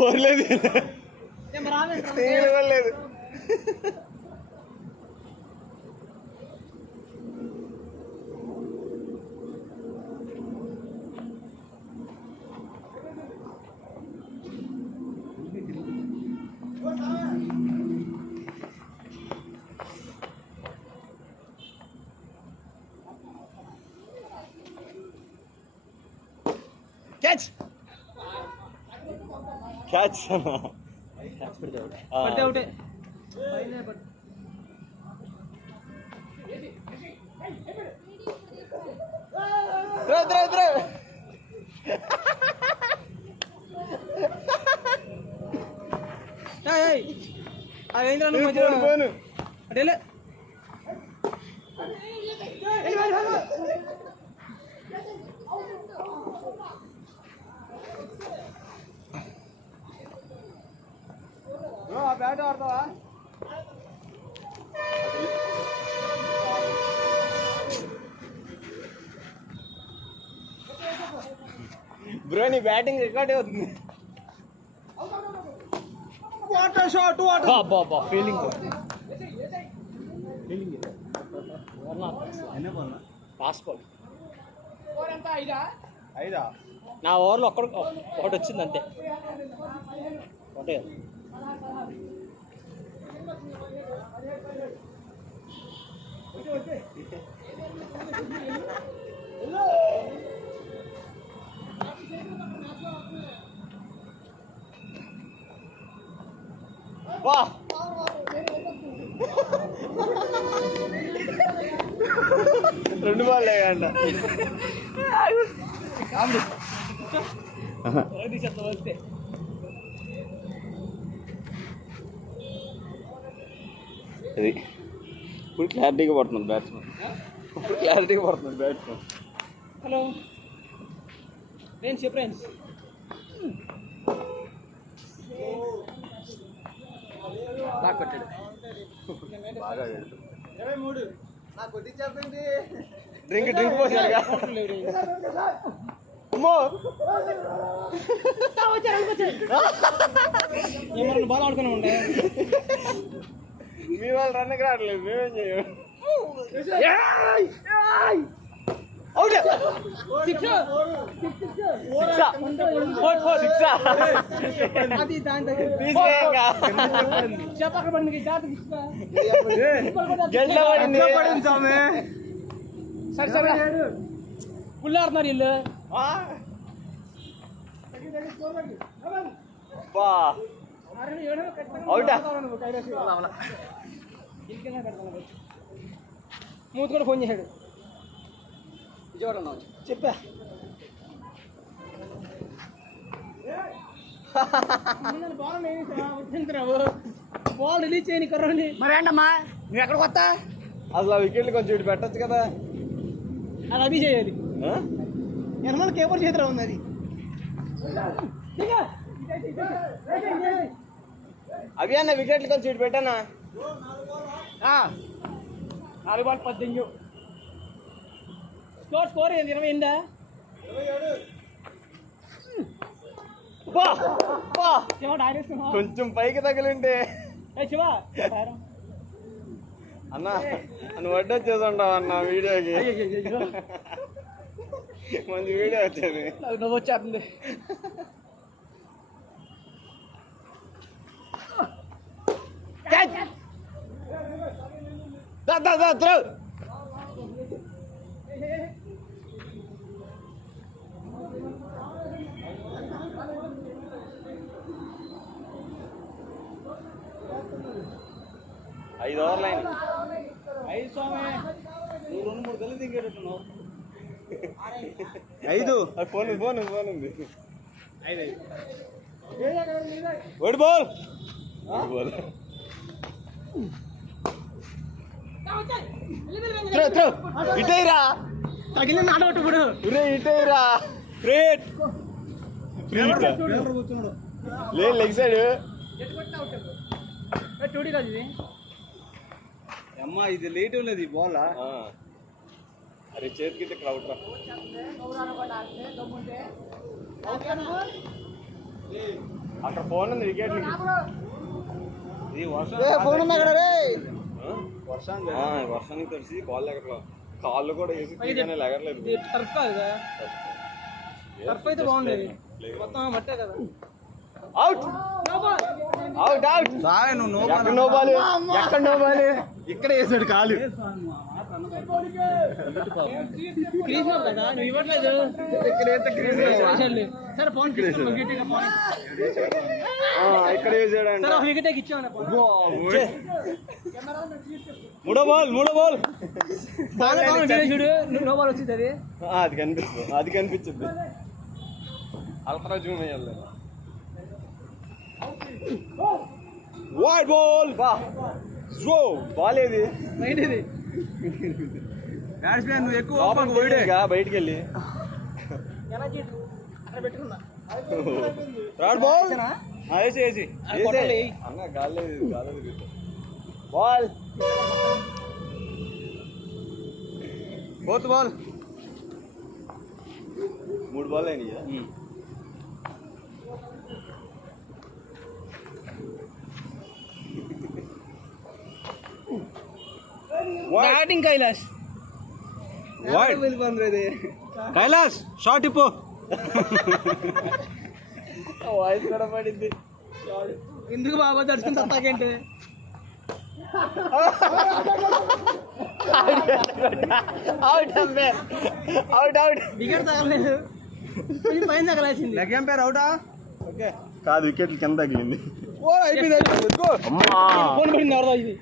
పోర్లేదు లేదు. Catch catch పడితే ఒకటే అదేంద్ర అటేలే బ్యాట్ ఆడతావా? బ్రో నీ బ్యాటింగ్ రికార్డ్ అవుతుంది. Water shot water feeling pass ball. ఐదా నా ఓవర్లో ఒకటి వచ్చింది అంతే. ఒకటే వా 2 బాల్ అంట. అది ఫుల్ క్లారిటీగా పడుతుంది బ్యాట్స్మెన్. ఫుల్ క్లారిటీగా పడుతుంది బ్యాట్స్మెన్. హలో ఫ్రెండ్స్ ఫ్రెండ్స్ బాగా కొట్టాడు. బాగా 23 నాకు కొట్టి చెప్పండి. డ్రింక్ పోసాడుగా. అమ్మో ఏమన్నా బాగా ఆడుకున్నా ఉండే. మీ వాళ్ళు రన్కి రావట్లేదు, మేమేం చేయం. పుల్లాడుతున్నారు వీళ్ళు. మూతి కూడా ఫోన్ చేశాడు. విజయవాడ చెప్పా బాల్ రిలీజ్ చేయని కర్రోని. మరి ఏంటమ్మా నువ్వు ఎక్కడికి వస్తా? అసలు ఆ వికెట్లు కొంచెం ఇటు పెట్టచ్చు కదా. అది అభి చేయాలి. ఎనమల కేపర్ చేతిలో ఉంది అది. అవి అన్న వికెట్లు కొంచెం ఇటు పెట్టానా? 4 బాల్ 18. స్కోర్ ఏంది? 28. కొంచెం పైకి తగిలింటే శివ అన్నా నువ్వు వడ్డొచ్చేసుంటావు అన్న వీడియోకి. మంచి వీడియో వచ్చేది. నువ్వు వచ్చేస్తుంది. ఐదు ఓవర్లు అయినా. 5 స్వామి నువ్వు 2-3 గల్లి దిగేటట్టున్నావు. 5 ఫోన్ ఉంది. 5 ఓడి బాల్ ఇటైరా తగిలిన నాడవట్టు ఇప్పుడు. ఇటైరా గ్రేట్ లేదు లెగ్ సైడ్. అమ్మా ఇది లేట్ లేదు ఈ బాల్. అరే చేతికి క్రౌడ్ రా. అక్కడ ఫోన్ ఉంది వికెట్ ఇది వర్షం ఫోన్ ఉంది అక్కడ రే వర్షానికి తడిసి బాల్ ఎగట్లా కాళ్ళు కూడా వేసి ఎగరలేదు టర్ఫ్ కాదు కదా టర్ఫ్ అయితే బాగుండేది మొత్తం మట్టే కదా అవుట్ అవుట్ అవుట్ ఎక్కడ నో బాల్ ఎక్కడ నో బాల్ ఇక్కడ వేసాడు కాలు క్రీజ్ కదా నువ్వు ఇవ్వట్లేదు సరే ఫోన్ ఇక్కడ వేసాడు సరే ఒక వికెట్ ఇచ్చాను మూడో బాల్ చూడు నో బాల్ వచ్చింది అది అది కనిపించింది అల్ట్రా జూమ్ వేయాలి వైడ్ బాల్ బాల్ ఏది రైట్ ఇది బ్యాట్స్మెన్ నువ్వు ఎక్కువ బయటికి వెళ్ళి పెట్టుకున్నా రాడ్ బాల్ వేసి అన్న గాలి బాల్ ఫోర్త్ బాల్ 3 బాల్ అయినాయి బ్యాటింగ్ కైలాష్ కైలాస్ షార్ట్ ఇప్పు వాయిస్ కూడా పడింది ఎందుకు బాబా దర్శనం తత్తాకేంటి అవుట్ వికెట్ తగలేదు పైన తగలాల్సింది లెగ్ ఎంపైర్ అవుటా ఓకే కాదు వికెట్ కింద తగిలింది ఫోన్ పడింది ఎవరిదో ఇది